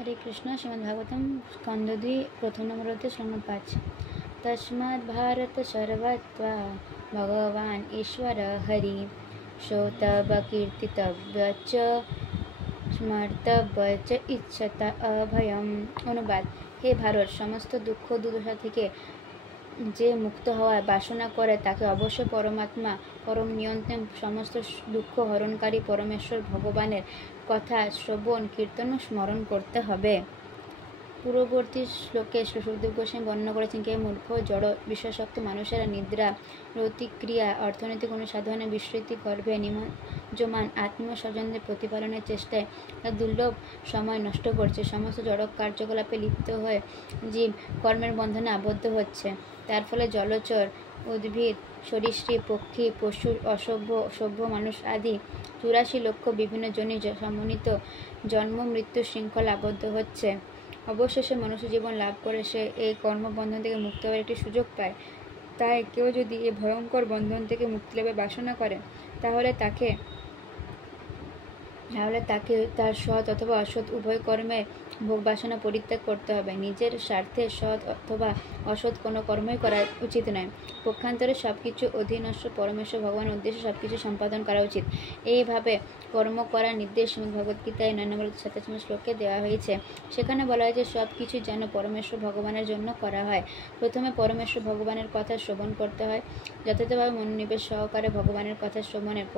हरे कृष्ण। श्रीमद्भागवतम स्कंद 2 प्रथम नंबर होते श्लोक 5। तस्माद् भारत सर्वत्वा भगवान ईश्वर हरि श्रोतव्य कीर्तितव्य च स्मर्तव्य च इच्छता अभयम। অনুবাদ, হে ভারত, সমস্ত দুঃখ দুর্দশা থেকে যে মুক্ত হওয়ার বাসনা করে তাকে অবশ্যই পরমাত্মা পরম নিয়ন্ত্রণ সমস্ত দুঃখ হরণকারী পরমেশ্বর ভগবানের কথা শ্রবণ কীর্তন ও স্মরণ করতে হবে। পূর্ববর্তী শ্লোকে সুখদেব গোস্বামী বর্ণনা করেছেন কে মূর্খ জড় বিশ্বাসক্ত মানুষেরা নিদ্রা প্রতিক্রিয়া অর্থনৈতিক অনুসাধনে বিস্মৃতি গর্ভে নিমজ্জমান আত্মীয় স্বজনদের প্রতিপালনের চেষ্টায় দুর্লভ সময় নষ্ট করছে। সমস্ত জড় কার্যকলাপে লিপ্ত হয়ে জীব কর্মের বন্ধনে আবদ্ধ হচ্ছে। তার ফলে জলচর উদ্ভিদ সরীসৃপ পক্ষী পশু সভ্য মানুষ আদি 84 লক্ষ বিভিন্ন জনি সমন্বিত জন্ম মৃত্যু শৃঙ্খলা আবদ্ধ হচ্ছে। অবশেষে মনুষ্য জীবন লাভ করে সে এই কর্মবন্ধন থেকে মুক্তি হওয়ার একটি সুযোগ পায়। তাই কেউ যদি এই ভয়ঙ্কর বন্ধন থেকে মুক্তি লাভের বাসনা করে তাহলে তাকে তার সৎ অথবা অসৎ উভয় কর্মে ভোগ বাসনা পরিত্যাগ করতে হবে। নিজের স্বার্থে সৎ অথবা অসৎ কোনো কর্মই করা উচিত নয়। পক্ষান্তরে সবকিছু অধীনস্থ পরমেশ্বর ভগবানের উদ্দেশ্যে সবকিছু সম্পাদন করা উচিত। এইভাবে কর্ম করার নির্দেশ ভগবদ্গীতায় 9 নম্বর 27 শ্লোকে দেওয়া হয়েছে। সেখানে বলা হয় যে সব কিছু যেন পরমেশ্বর ভগবানের জন্য করা হয়। প্রথমে পরমেশ্বর ভগবানের কথা শ্রবণ করতে হয়। যথাযথভাবে মনোনিবেশ সহকারে ভগবানের কথা শ্রবণের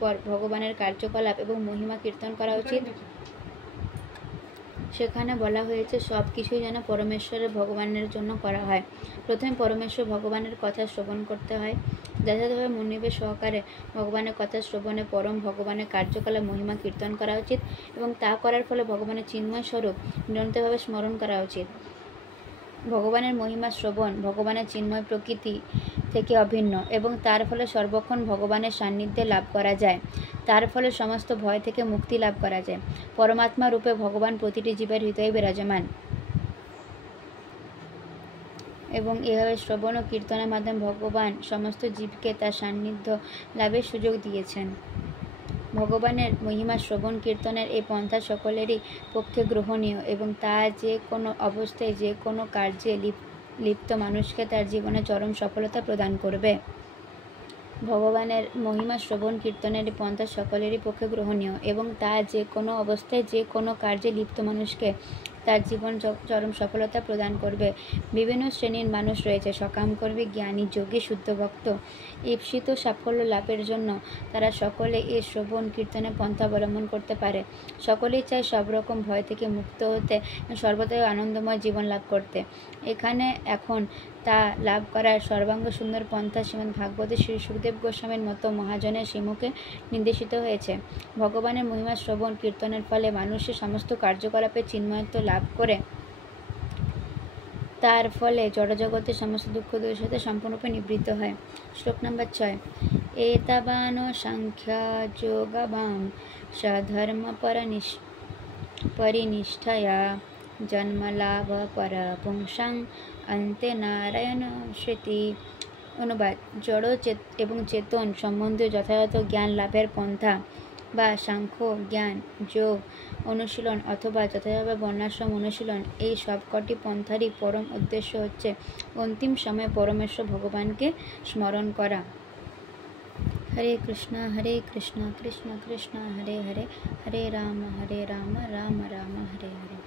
পর ভগবানের কার্যকলাপ এবং মহিমা কীর্তন করা উচিত। সেখানে বলা হয়েছে সব কিছুই যেন পরমেশ্বরের ভগবানের জন্য করা হয়। প্রথমে পরমেশ্বর ভগবানের কথা শ্রবণ করতে হয়। যথাযথভাবে মনোনিবেশ সহকারে ভগবানের কথা শ্রবণে পরম ভগবানের কার্যকলাপ মহিমা কীর্তন করা উচিত এবং তা করার ফলে ভগবানের চিন্ময় স্বরূপ নিরন্তরভাবে স্মরণ করা উচিত। ভগবানের মহিমা শ্রবণ ভগবানের চিন্ময় প্রকৃতি থেকে অভিন্ন এবং তার ফলে সর্বক্ষণ ভগবানের সান্নিধ্যে লাভ করা যায়। তার ফলে সমস্ত ভয় থেকে মুক্তি লাভ করা যায়। পরমাত্মা রূপে ভগবান প্রতিটি জীবের হৃদয়ে বিরাজমান এবং এভাবে শ্রবণ ও কীর্তনের মাধ্যমে ভগবান সমস্ত জীবকে তার সান্নিধ্য লাভের সুযোগ দিয়েছেন। ভগবানের মহিমা শ্রবণ কীর্তনের এই পন্থা সকলেরই পক্ষে গ্রহণীয় এবং তা যে কোনো অবস্থায় যে কোনো কার্যে লিপ্ত মানুষকে তার জীবনে চরম সফলতা প্রদান করবে। ভগবানের মহিমা শ্রবণ কীর্তনের এই পন্থা সকলেরই পক্ষে গ্রহণীয় এবং তা যে কোনো অবস্থায় যে কোনো কার্যে লিপ্ত মানুষকে তার জীবন চরম সফলতা প্রদান করবে। বিভিন্ন শ্রেণীর মানুষ রয়েছে, সকামকর্মী, জ্ঞানী, যোগী, শুদ্ধ ভক্ত। ঈপ্সিত সাফল্য লাভের জন্য তারা সকলে এই শ্রবণ কীর্তনের পন্থা অবলম্বন করতে পারে। সকলেই চায় সব রকম ভয় থেকে মুক্ত হতে, সর্বদাই আনন্দময় জীবন লাভ করতে। এখন তা লাভ করার সর্বাঙ্গ সুন্দর পন্থা শ্রীমদ্ ভাগবতে শ্রী সুখদেব গোস্বামীর মতো মহাজনের শ্রীমুখে নির্দেশিত হয়েছে। ভগবানের মহিমা শ্রবণ কীর্তনের ফলে মানুষের সমস্ত কার্যকলাপে চিন্ময়ত্ব লাভ করে। তার ফলে জড়জগতের সমস্ত দুঃখ দুর্দশা সম্পূর্ণরূপে নিবৃত্ত হয়। শ্লোক নম্বর 6। এতাবান সাংখ্য যোগবাং স্বধর্ম পরিনিষ্ঠায়া জন্মলাভ পর পুংসাং অন্তে নারায়ণ স্মৃতি। অনুবাদ, জড় এবং চেতন সম্বন্ধীয় যথাযথ জ্ঞান লাভের পন্থা বা সাংখ্য জ্ঞান, যোগ অনুশীলন অথবা যথাযথভাবে বর্ণাশ্রম অনুশীলন, এই সবকটি পন্থারই পরম উদ্দেশ্য হচ্ছে অন্তিম সময়ে পরমেশ্বর ভগবানকে স্মরণ করা। হরে কৃষ্ণ কৃষ্ণ কৃষ্ণ হরে হরে, হরে রাম রাম রাম হরে হরে।